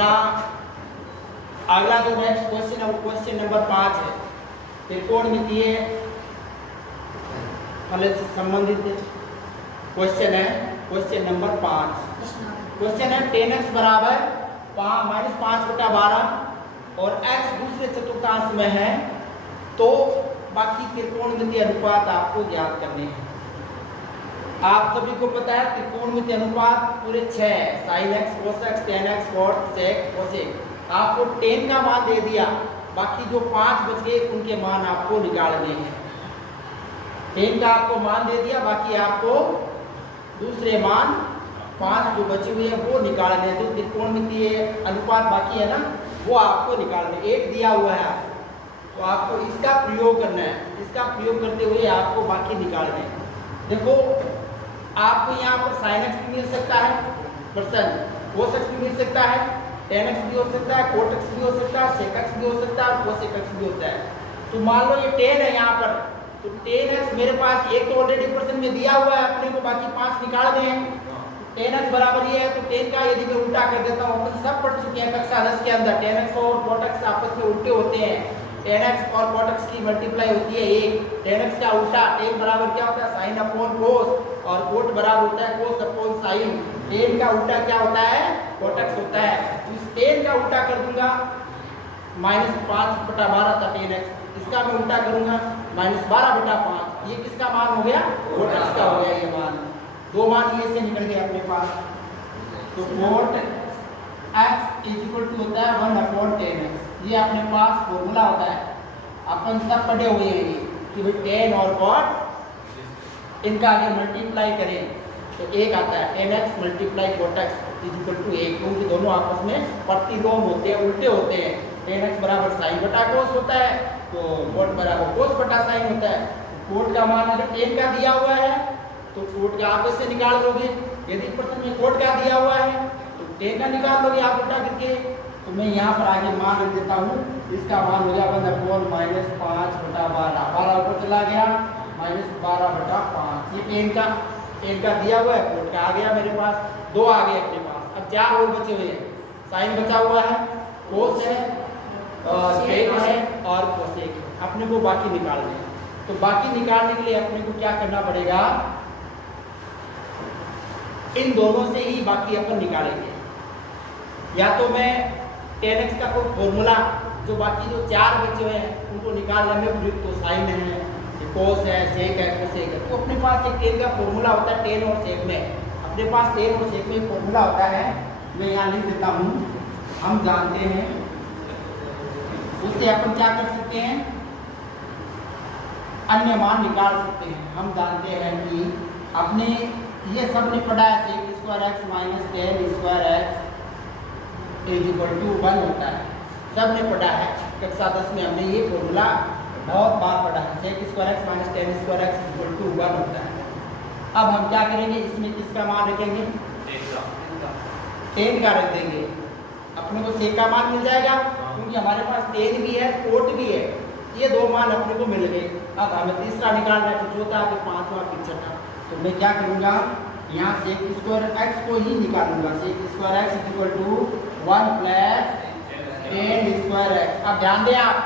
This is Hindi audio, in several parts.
अपना अगला जो नेक्स्ट क्वेश्चन है वो क्वेश्चन नंबर 5 है। त्रिकोणमितीय फलन से संबंधित क्वेश्चन है, क्वेश्चन नंबर 5। क्वेश्चन है tan x बराबर -5/12 और x दूसरे चतुर्थांश में है तो बाकी त्रिकोणमितीय अनुपात आपको ज्ञात करने हैं। आप सभी को पता है त्रिकोणमितीय अनुपात पूरे 6 है, sin x cos x tan x cot sec cosec। आपको tan का मान दे दिया, बाकी जो 5 बच गए उनके मान आपको निकालने हैं। tan का आपको मान दे दिया, बाकी आपको दूसरे मान 5 जो बचे हुए हैं वो निकालने हैं। जो त्रिकोणमितीय अनुपात बाकी है ना वो आपको निकालने। एक दिया हुआ है तो आपको इसका प्रयोग करना है, इसका प्रयोग करते हुए आपको बाकी निकालने हैं। देखो आपको यहाँ पर sin x भी मिल सकता है, परसेंट cos x भी मिल सकता है, tan x भी हो सकता है, cot x भी हो सकता है, sec x भी हो सकता है और cosec x भी होता है। तो मान लो ये tan है यहाँ पर, तो tan x मेरे पास एक तो ऑलरेडी परसेंट में दिया हुआ है, अपने को बाकी 5 निकाल दें। tan x बराबर ये है तो tan का यदि मैं उल्टा कर देता हूँ, अपन सब पढ़ चुके हैं कक्षा 10 के अंदर, tan x और cot x आपस में उल्टे होते हैं। tan x और cot x की मल्टीप्लाई होती है 1, tan x का उल्टा tan बराबर क्या होता है sin अपॉन cos और cot बराबर होता है cos अपॉन sin। tan का उल्टा क्या होता है cot x होता है, तो इस tan का उल्टा कर दूंगा -5/12 था tan x, इसका मैं उल्टा करूंगा -12/5। ये किसका मान हो गया cot x का हो गया। ये मान दो मान ये से निकल गए अपने पास, तो cot x होता है 1/tan x। ये अपने पास फॉर्मूला होता है, अपन सब पढ़े हुए हैं ये कि भाई tan और cot इनका आगे मल्टीप्लाई करें तो एक आता है tan x multiply cot x = 1, क्योंकि दोनों आपस में प्रतिलोम होते हैं, उल्टे होते हैं। tan x बराबर sin बटा cos होता है तो cot बराबर cos बटा sin होता है। cot का मान अगर tan का दिया हुआ है तो cot का आप इससे निकाल लोगे, यदि प्रश्न में cot का दिया हुआ है तो tan का निकाल लोगे आप उल्टा करके। तो मैं यहाँ पर आगे मान रख देता हूँ, इसका मान हो गया 1/5/12, 12 ऊपर चला गया -12/5। ये tan का दिया हुआ है, cot का आ गया मेरे पास, 2 आ गए अपने पास। अब 4 और बचे हुए हैं, sin बचा हुआ है, cos है, sec है और cosec है। अपने को बाकी निकालने हैं, तो बाकी निकालने के लिए अपने को क्या करना पड़ेगा, इन दोनों से ही बाकी अपन निकालेंगे। या तो मैं tan x का कोई फॉर्मूला जो बाकी जो 4 बचे हुए हैं उनको निकालने में प्रयुक्त, तो sin है, cos है, sec है, cosec है। तो अपने पास एक tan का फॉर्मूला होता है tan और sec में, अपने पास tan और sec में फॉर्मूला होता है, मैं यहाँ लिख देता हूँ। हम जानते हैं उससे अपन क्या कर सकते हैं, अन्य मान निकाल सकते हैं। हम जानते हैं कि अपने ये सब ने पढ़ा है sec² x - tan² x = 1 होता है, सब ने पढ़ा है। कक्षा 10 में हमने ये फॉर्मूला बहुत बार पढ़ा है, sec² x - tan² x = 1 होता है। अब हम क्या करेंगे, इसमें किसका मान रखेंगे, tan का रख देंगे। अपने को sec का मान मिल जाएगा क्योंकि हमारे पास tan भी है, cot भी है, ये 2 मान अपने को मिल गए। अब हमें तीसरा निकालना है, तो चौथा फिर पांचवा फिर छठा। तो मैं क्या करूँगा, यहाँ sec² x को ही निकालूंगा, sec² x = 1 + tan² x। अब ध्यान दें आप,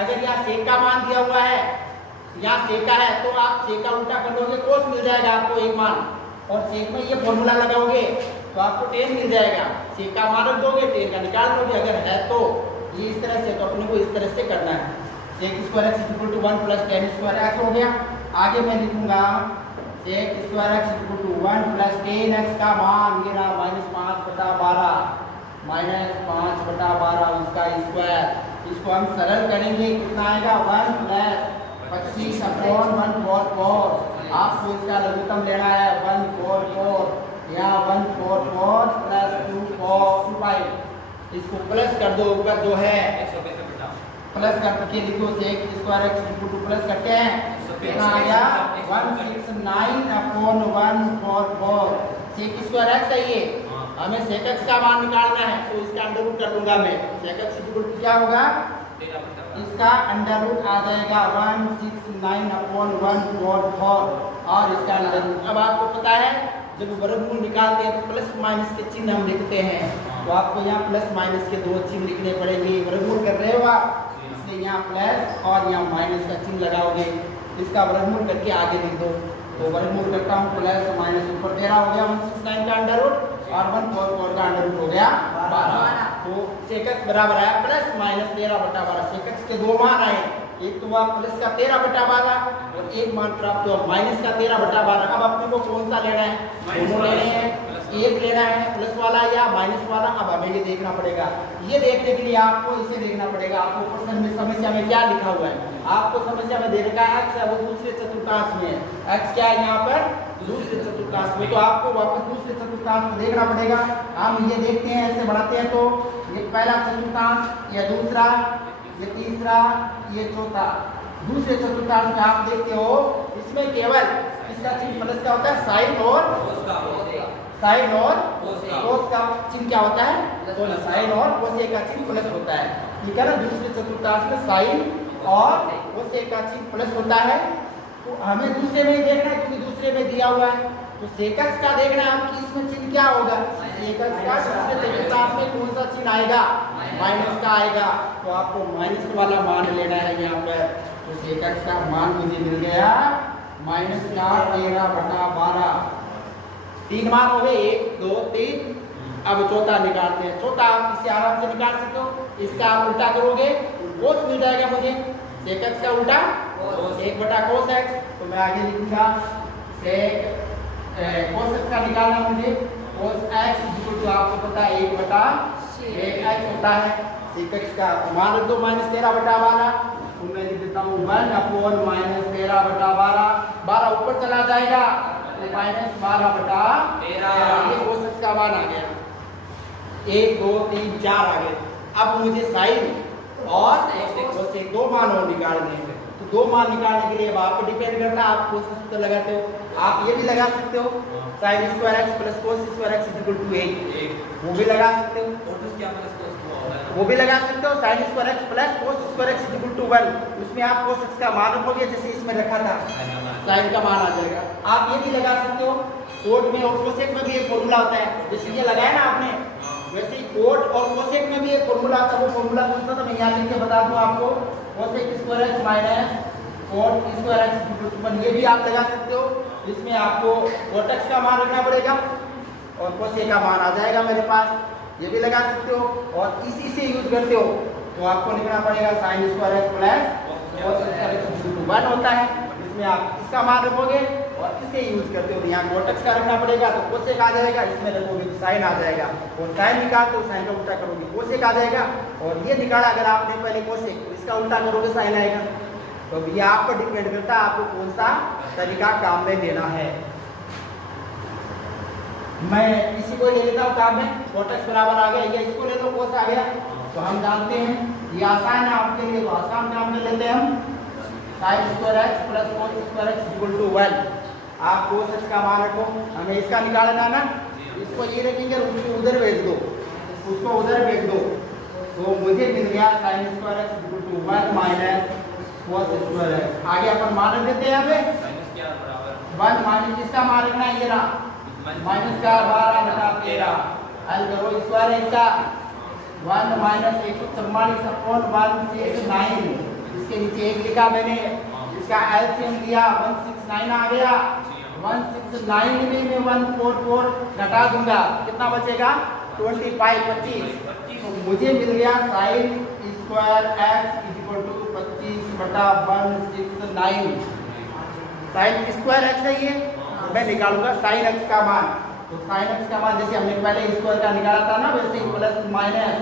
अगर यहाँ sec का मान दिया हुआ है, यहाँ sec का है तो आप sec का उल्टा कर लोगे, cos मिल जाएगा आपको एक मान, और sec में ये फॉर्मूला लगाओगे तो आपको tan मिल जाएगा। sec का मान रख दोगे, tan का निकाल लोगे अगर है तो। ये इस तरह से, तो अपने को इस तरह से करना है। sec² x = 1 + tan² x हो गया। आगे मैं लिखूंगा sec² x = 1 + tan x का मान ये रहा -5/12, -5/12 उसका स्क्वायर। इसको हम सरल करेंगे, कितना आएगा 1 + 25/144। आपको इसका लघुत्तम लेना है 144, यहाँ 144 + 245। इसको प्लस कर दो, ऊपर जो है प्लस करके लिखो, sec² x = प्लस करते हैं कितना आ गया 169/144। sec² x है ये, हमें sec x का मान निकालना है तो इसका अंडर रूट कर दूंगा मैं। sec x क्या होगा, इसका अंडर रूट आ जाएगा 169/144 और इसका अंडर रूट। अब आपको पता है जब वर्गमूल निकालते हैं तो प्लस माइनस के चिन्ह हम लिखते हैं, तो आपको यहाँ प्लस माइनस के दो चिन्ह लिखने पड़ेंगे। वर्गमूल कर रहे हो आप, इसलिए यहाँ प्लस और यहाँ माइनस का चिन्ह लगाओगे। इसका वर्गमूल करके आगे लिख दो। तो वर्गमूल करता हूँ, प्लस माइनस ऊपर 13 हो गया 169 का अंडर रूट और 144 का अंडर रूट हो गया 12। तो सेकंड बराबर आया प्लस माइनस 13/12। सेकंड के दो मान आए, एक तो हुआ प्लस का 13/12 और एक मान प्राप्त हुआ माइनस का 13/12। अब अपने को कौन सा लेना है? दोनों लेने हैं, एक लेना है प्लस वाला या माइनस वाला। अब हमें ये देखना पड़ेगा। ये देखने के लिए आपको इसे देखना पड़ेगा। आपको प्रश्न में समस्या में क्या लिखा हुआ है? आपको समस्या में दे रखा है x है वो दूसरे चतुर्थांश में है। x क्या है यहाँ पर? दूसरे चतुर्थांश में। तो आपको वापस दूसरे चतुर्थांश को देखना पड़ेगा। हम ये देखते हैं, ऐसे बढ़ाते हैं तो ये पहला चतुर्थांश, ये दूसरा, ये तीसरा, ये चौथा। दूसरे चतुर्थांश में आप देखते हो इसमें केवल इसका चिन्ह प्लस का होता है, साइन और कोस का चिन्ह क्या होता है? तो साइन और कोसेक का चिन्ह प्लस होता है। ठीक है ना? दूसरे चतुर्थांश में साइन और कोसेक का चिन्ह प्लस होता है। तो हमें दूसरे में ही देखना है क्योंकि दूसरे में दिया हुआ है। तो सेकंड का देखना है आपकी, इसमें चिन्ह क्या होगा? सेकंड का दूसरे चतुर्थांश में कौन सा चिन्ह आएगा? माइनस का आएगा। तो आपको माइनस वाला मान लेना है यहाँ पर। तो सेकंड का मान मुझे मिल गया माइनस का 13/12। 3 मान हो गए, 1 2 3। अब चौथा निकालते हैं। चौथा आप इसे आराम से निकाल सकते हो। इसका आप उल्टा करोगे कोस मिल जाएगा मुझे। सेकंड का उल्टा 1/cos x। तो मैं आगे लिखूंगा cos x का निकालना मुझे। cos x आपको पता है 1/x होता है। सेकंड का मान रख दो माइनस 13/12। तो मैं लिख देता हूँ 1/-13/12। 12 ऊपर चला जाएगा तो माइनस 12/13। ये cos x का मान आ गया। 1 2 3 4 आ गए। अब मुझे साइन और कोसेक दो मान और निकालने हैं। तो दो मान निकालने के लिए अब आप पर डिपेंड करता है, आप कोस सूत्र लगाते हो। आप ये भी लगा सकते हो sin square x plus cos square x equal to 1, वो भी लगा सकते हो। वो भी लगा सकते हो sin square x plus cos square x equal to 1। उसमें आप cos x का मान रखोगे जैसे इसमें रखा था, sin का मान आ जाएगा। आप ये भी लगा सकते हो कोट में और कोसेक में भी एक फॉर्मूला होता है। जैसे ये लगाया ना आपने, वैसे ही कोट और कोसेक में भी एक फॉर्मूला आता है। वो फॉर्मूला कौन सा था मैं यहाँ लिख के बता दूं आपको। Cosec square x minus cot square x equal to 1। ये भी आप लगा सकते हो। इसमें आपको कोट x का मान रखना पड़ेगा और कोसेक का मान आ जाएगा मेरे पास। ये भी लगा सकते हो और इसी से यूज करते हो तो आपको लिखना पड़ेगा sin square x plus cos square x equal to 1 होता है। इसमें आप इसका मान रखोगे और इसे यूज करते हो। यहाँ कोट x का रखना पड़ेगा तो कोसेक आ जाएगा। इसमें रखोगे तो साइन आ जाएगा और साइन निकालते हो साइन का उल्टा करोगे कोसेक आ जाएगा। और ये निकाला अगर आपने पहले कोसेक, तो इसका उल्टा करोगे साइन आएगा। तो ये आप पर डिपेंड करता है आपको कौन सा तरीका काम में लेना है। मैं इसी को ले लेता हूँ काम में। कोट x बराबर आ गया, या इसको ले लो कोस आ गया। तो हम जानते हैं ये आसान है आपके लिए, तो आसान काम में लेते हैं हम। sin square x plus cos square x equal to 1। आप cos x का मान रखो, हमें इसका निकालना है ना। इसको ये रखेंगे, उसको उधर भेज दो, उसको उधर भेज दो। तो मुझे मिल गया sin square x equal to 1 minus cos square x। आगे अपन मान रख देते हैं। यहाँ पे 1 माइनस इसका मान रखना है, ये रहा माइनस का 12/13। हल करो स्क्वायर x का 1 माइनस 144 अपॉन 169। इसके नीचे 1 लिखा मैंने, इसका एलसीएम लिया 169 आ गया। 169 में मैं 144 घटा दूंगा, कितना बचेगा 25। तो मुझे मिल गया sin square x equal to 25/169। sin square x है ये, मैं निकालूंगा sin x का मान। तो sin x का मान जैसे हमने पहले स्क्वायर का निकाला था ना, वैसे ही प्लस माइनस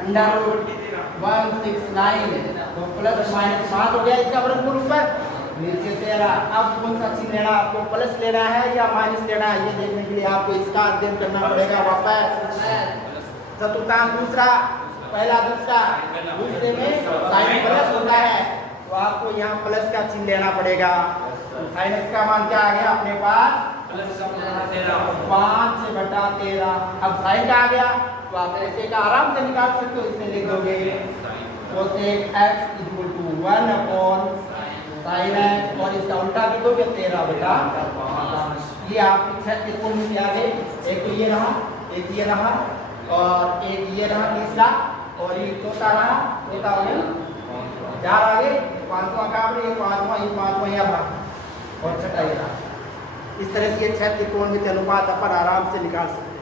अंडर रूट 169। तो प्लस माइनस 5 हो गया इसका वर्गमूल ऊपर नीचे 13। अब कौन सा चिन्ह लेना, आपको प्लस लेना है या माइनस लेना है, ये देखने के लिए आपको इसका अध्ययन करना पड़ेगा। वापस चतुर्थांश दूसरा, पहला दूसरा, दूसरे में साइन प्लस होता है तो आपको यहाँ प्लस का चिन्ह लेना पड़ेगा। साइन x का मान क्या आ गया अपने पास 5/13। अब साइन का आ गया तो आप ऐसे का आराम से निकाल सकते हो। इसमें लिख दोगे cosec x equal to 1 upon sine x और इसका उल्टा भी दोगे 13/13। ये आप इसको आगे एक तो ये रहा, एक ये रहा, और एक ये रहा तीसरा, और ये चौथा रहा, चौथा हो गया 4 आगे, पांचवा काम ये पांचवा यहाँ भाग और छठा ये रहा। इस तरह से ये 6 त्रिकोणमितीय अनुपात अपन आराम से निकाल सकते हैं।